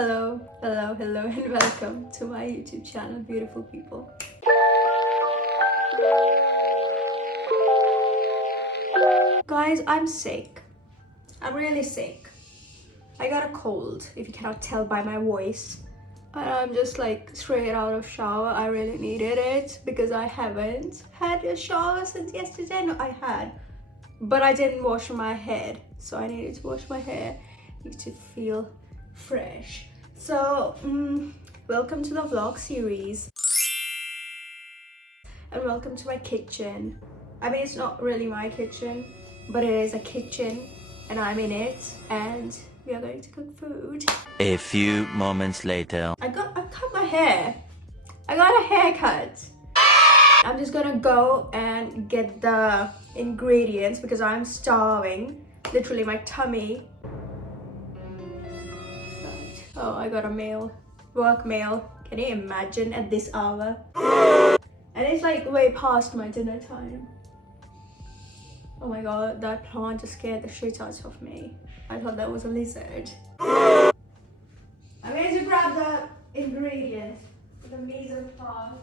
Hello, and welcome to my YouTube channel, beautiful people. Guys, I'm sick. I'm really sick. I got a cold, if you cannot tell by my voice. And I'm just like straight out of shower. I really needed it because I haven't had a shower since yesterday. No, I had, but I didn't wash my head, so I needed to wash my hair. Need to feel fresh. So welcome to the vlog series, and welcome to my kitchen. I mean, it's not really my kitchen, but it is a kitchen and I'm in it, and we are going to cook food. A few moments later. I cut my hair. I got a haircut. I'm just gonna go and get the ingredients because I'm starving. Literally my tummy. Oh, I got a mail. Work mail. Can you imagine at this hour? And it's like way past my dinner time. Oh my god, that plant just scared the shit out of me. I thought that was a lizard. I'm going to grab the ingredients for the mise en place.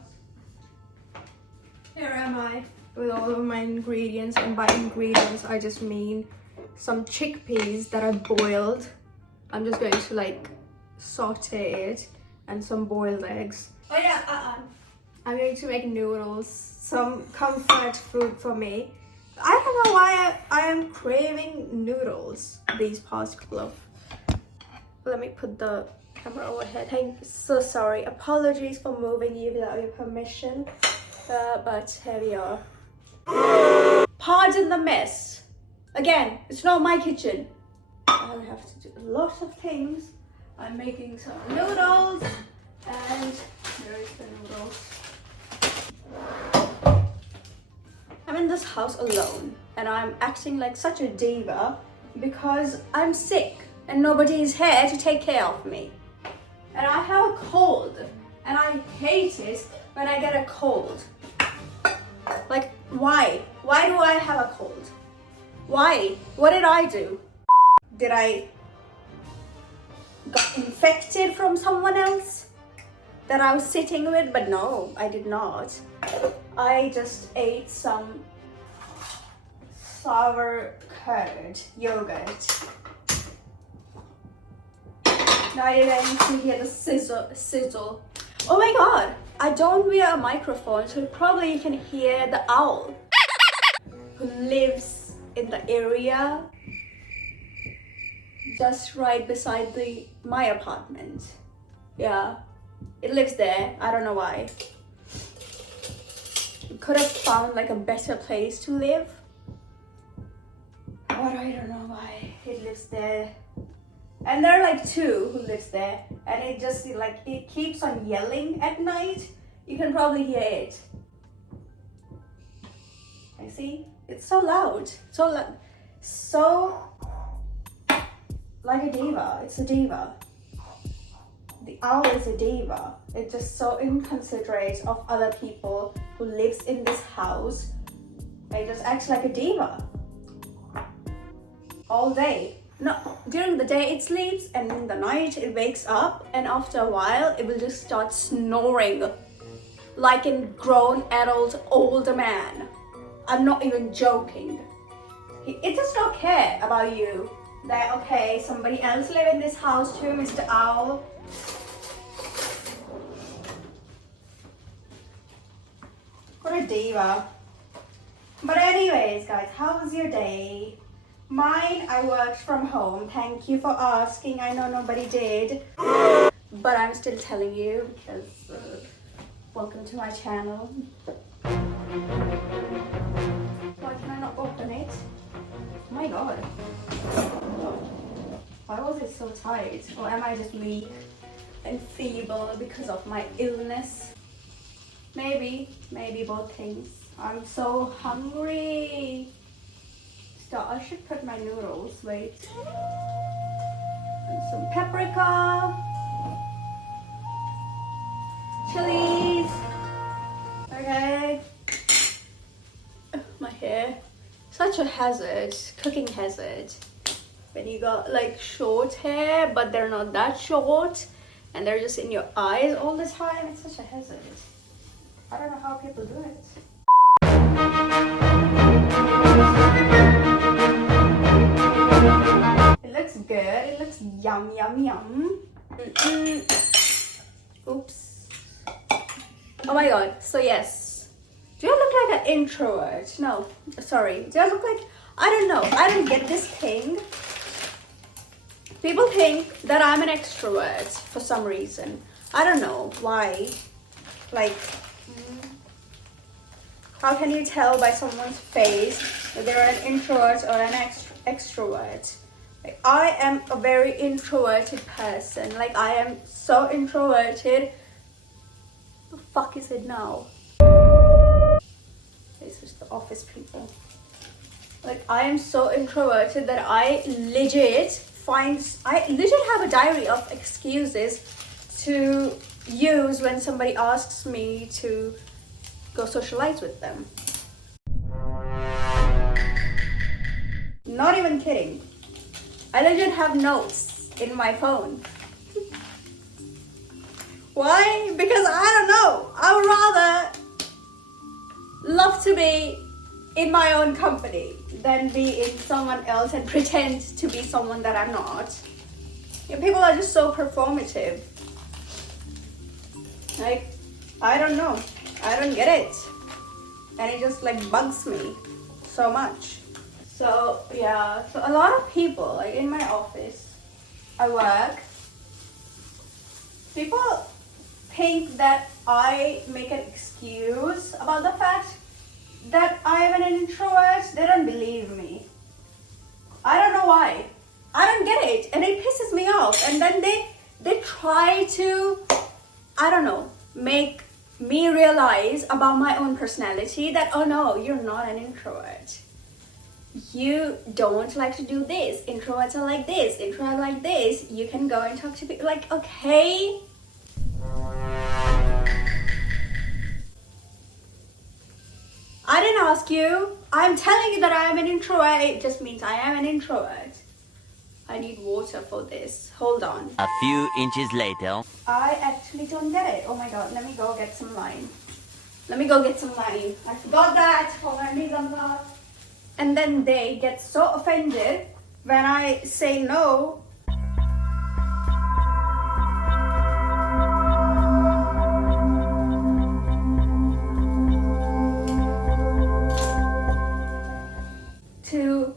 Here am I with all of my ingredients, and by ingredients I just mean some chickpeas that I boiled. I'm just going to like saute it, and some boiled eggs. Oh yeah, I'm going to make noodles, some comfort food for me. I don't know why I am craving noodles these past couple of... Let me put the camera overhead. So sorry, apologies for moving you without your permission, but here we are. Pardon the mess. Again, it's not my kitchen. I have to do a lot of things. I'm making some noodles, and there is the noodles. I'm in this house alone, and I'm acting like such a diva because I'm sick and nobody is here to take care of me. And I have a cold, and I hate it when I get a cold. Like, why? Why do I have a cold? Why? What did I do? Did I got infected from someone else that I was sitting with? But no, I did not. I just ate some sour curd yogurt. Now you're going to hear the sizzle. Oh my god, I don't wear a microphone, so probably you can hear the owl who lives in the area just right beside my apartment. Yeah, it lives there. I don't know why. Could have found like a better place to live, but I don't know why it lives there. And there are like two who lives there, and it just like it keeps on yelling at night. You can probably hear it. I see, it's so loud, so like a diva. It's a diva. The owl is a diva. It's just so inconsiderate of other people who lives in this house. It just acts like a diva all day. No, during the day it sleeps, and in the night it wakes up, and after a while it will just start snoring like a grown adult older man. I'm not even joking. It does not care about you. That okay, somebody else live in this house too, Mr. Owl. What a diva. But anyways, guys, how was your day? Mine, I worked from home. Thank you for asking. I know nobody did, but I'm still telling you because welcome to my channel. Why can I not open it? Oh my god. Why was it so tight? Or am I just weak and feeble because of my illness? Maybe both things. I'm so hungry. Stop, I should put my noodles, wait. And some paprika. Chilies. Okay. My hair. Such a hazard, cooking hazard. when you got like short hair, but they're not that short, and they're just in your eyes all the time. It's such a hazard. I don't know how people do it. It looks good. It looks yum, yum, yum. Oops. Oh my god. So yes. Do I look like an introvert? No. Sorry. Do I look like... I don't know. I don't get this thing. People think that I'm an extrovert for some reason. I don't know why. Like... How can you tell by someone's face that they're an introvert or an extrovert? Like, I am a very introverted person. Like, I am so introverted. What the fuck is it now? This is the office people. Like, I am so introverted that I legit have a diary of excuses to use when somebody asks me to go socialize with them. Not even kidding. I legit have notes in my phone. Why? Because I don't know. I would rather love to be in my own company than be in someone else and pretend to be someone that I'm not. You know, people are just so performative. Like, I don't know. I don't get it. And it just like bugs me so much. So yeah, so a lot of people, like in my office, I work, people think that I make an excuse about the fact that I am an introvert. They don't believe me. I don't know why. I don't get it, and it pisses me off. And then they try to, I don't know, make me realize about my own personality that, oh no, you're not an introvert. You don't like to do this. Introverts are like this. Introverts are like this. You can go and talk to people. Like, okay. I didn't ask you. I'm telling you that I am an introvert. It just means I am an introvert. I need water for this. Hold on. A few inches later. I actually don't get it. Oh my god, let me go get some lime. Let me go get some lime. I forgot that. Hold on, mise en place. And then they get so offended when I say no. To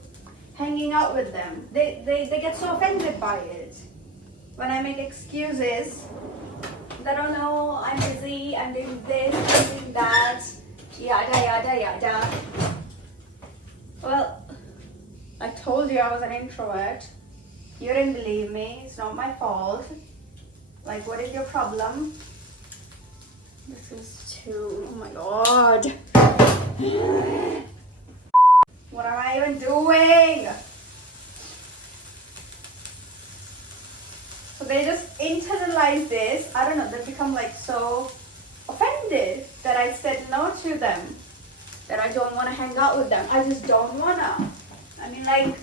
hanging out with them. They get so offended by it. When I make excuses that, oh no, I'm busy, I'm doing this, I'm doing that, yada yada yada. Well, I told you I was an introvert. You didn't believe me. It's not my fault. Like, what is your problem? This is too... Oh my god. What am I even doing? So they just internalize this. I don't know. They become like so offended that I said no to them. That I don't want to hang out with them. I just don't want to. I mean, like,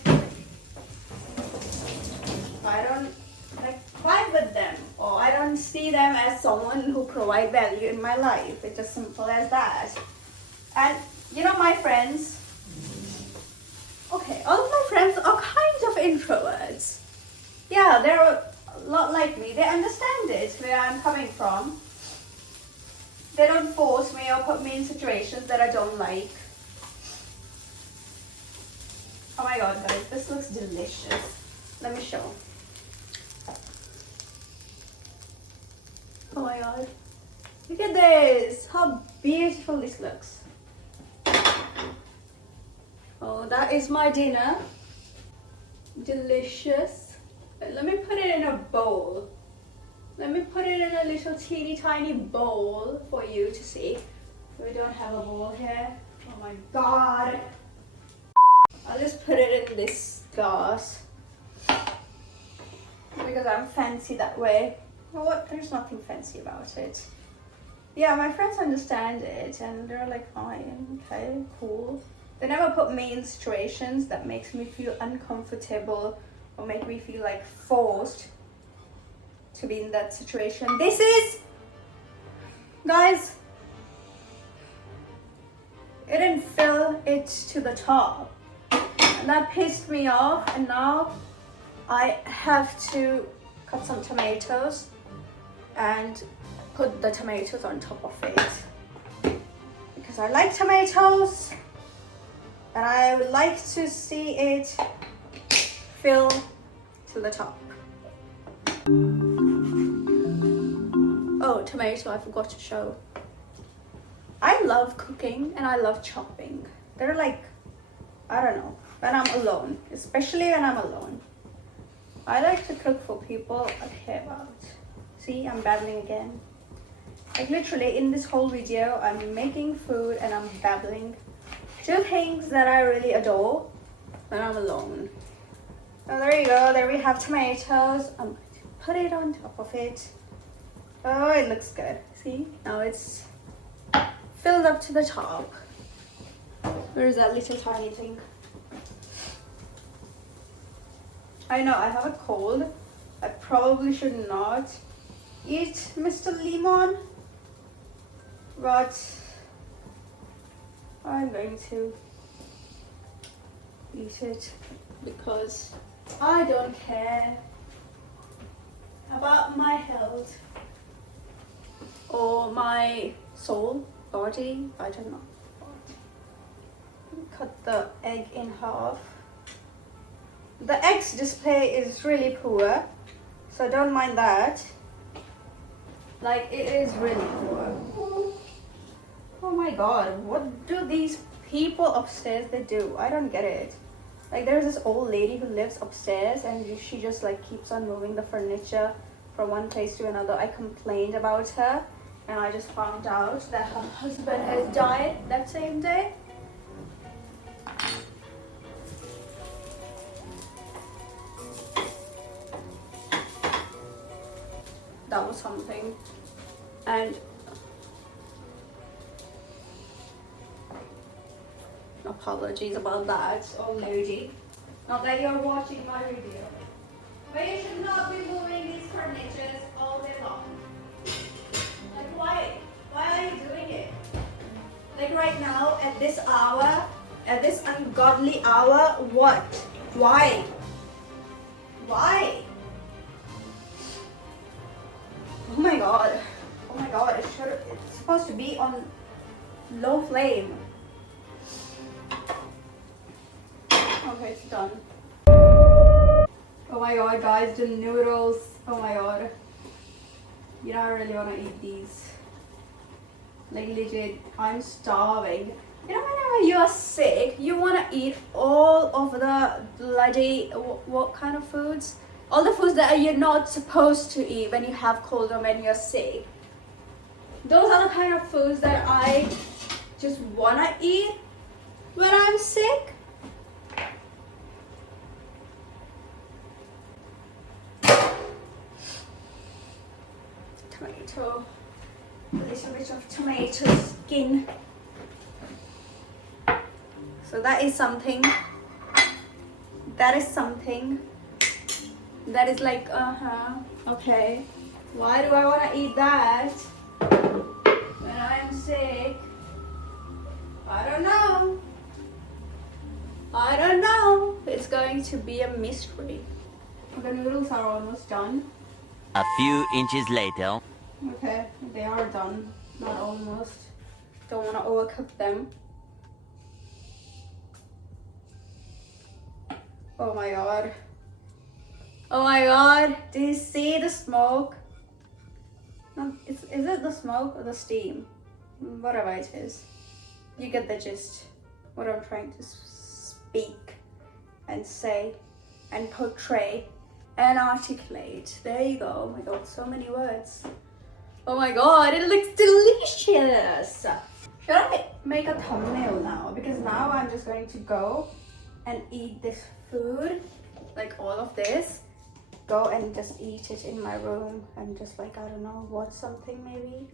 I don't like vibe with them, or I don't see them as someone who provide value in my life. It's as simple as that. And you know, my friends, okay, all of my friends are kind of introverts. Yeah, they're a lot like me. They understand it, where I'm coming from. They don't force me or put me in situations that I don't like. Oh my god, guys, this looks delicious. Let me show. Oh my god. Look at this. How beautiful this looks. Oh, that is my dinner. Delicious. Let me put it in a bowl. Let me put it in a little teeny tiny bowl for you to see. We don't have a bowl here. Oh my god. I'll just put it in this glass because I'm fancy that way. You know what? There's nothing fancy about it. Yeah, my friends understand it and they're like, fine, okay, cool. They never put me in situations that makes me feel uncomfortable or make me feel like forced to be in that situation. This is, guys, it didn't fill it to the top, and that pissed me off. And now I have to cut some tomatoes and put the tomatoes on top of it because I like tomatoes and I would like to see it fill to the top. Oh, tomato, I forgot to show. I love cooking and I love chopping. They're like, I don't know, when I'm alone, especially when I'm alone. I like to cook for people I care about. See, I'm babbling again. Like literally in this whole video, I'm making food and I'm babbling. Two things that I really adore when I'm alone. So there you go, there we have tomatoes. I'm going to put it on top of it. Oh, it looks good. See, now it's filled up to the top. Where is that little tiny thing? I know I have a cold. I probably should not eat Mr. Lemon, but I'm going to eat it because I don't care about my health or my soul, body, I don't know. Cut the egg in half. The eggs display is really poor, so don't mind that. Like, it is really poor. Oh my god, what do these people upstairs they do? I don't get it. Like, there's this old lady who lives upstairs and she just like keeps on moving the furniture from one place to another. I complained about her and I just found out that her husband has died that same day. That was something. And apologies about that, old lady. Not that you're watching my video. But you should not be moving these furnitures all day long. Like, why? Why are you doing it? Like right now, at this hour, at this ungodly hour, what? Why? Why? Oh my god. Oh my god, it's supposed to be on low flame. Okay, it's done. Oh my god, guys, the noodles. Oh my god. You know, I really want to eat these. Like legit, I'm starving. You know, whenever you're sick, you want to eat all of the bloody, what kind of foods? All the foods that you're not supposed to eat when you have cold or when you're sick. Those are the kind of foods that I just want to eat when I'm sick. Tomato, a little bit of tomato skin. So that is something. That is something. That is like, okay. Why do I want to eat that when I'm sick? I don't know. I don't know. It's going to be a mystery. The noodles are almost done. A few inches later. Okay, they are done. Not almost. Don't want to overcook them. Oh my god. Oh my god. Do you see the smoke? No, is it the smoke or the steam? Whatever it is. You get the gist. What I'm trying to speak and say and portray and articulate. There you go. Oh my god, so many words. Oh my god, it looks delicious. Should I make a thumbnail now? Because now I'm just going to go and eat this food, like all of this. Go and just eat it in my room and just like, I don't know, watch something maybe.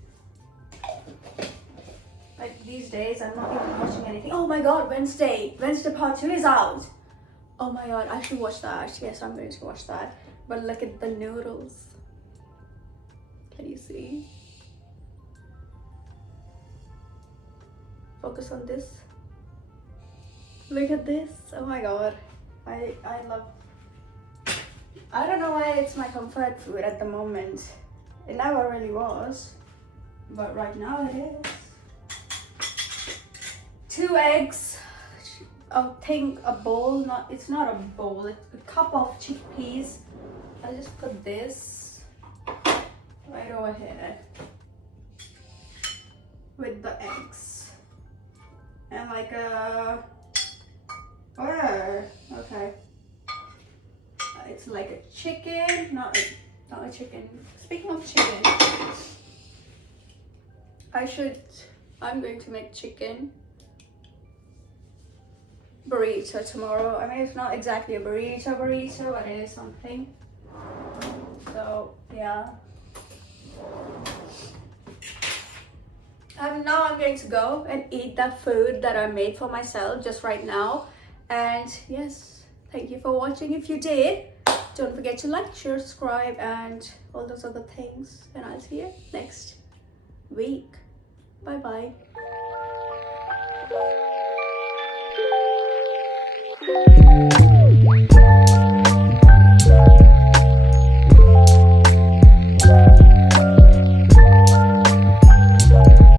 Like these days, I'm not even watching anything. Oh my god, Wednesday part 2 is out. Oh my god, I should watch that. Yes, I'm going to watch that. But look at the noodles. Can you see? Focus on this. Look at this. Oh my god. I love. I don't know why it's my comfort food at the moment. It never really was. But right now it is. 2 eggs. I think a bowl, it's not a bowl, it's a cup of chickpeas. I'll just put this right over here with the eggs. And like a, okay. It's like a chicken, not a chicken. Speaking of chicken, I'm going to make chicken burrito tomorrow. I mean, it's not exactly a burrito, but it is something. So yeah. Now I'm going to go and eat that food that I made for myself just right now. And yes, thank you for watching. If you did, don't forget to like, share, subscribe, and all those other things. And I'll see you next week. Bye bye.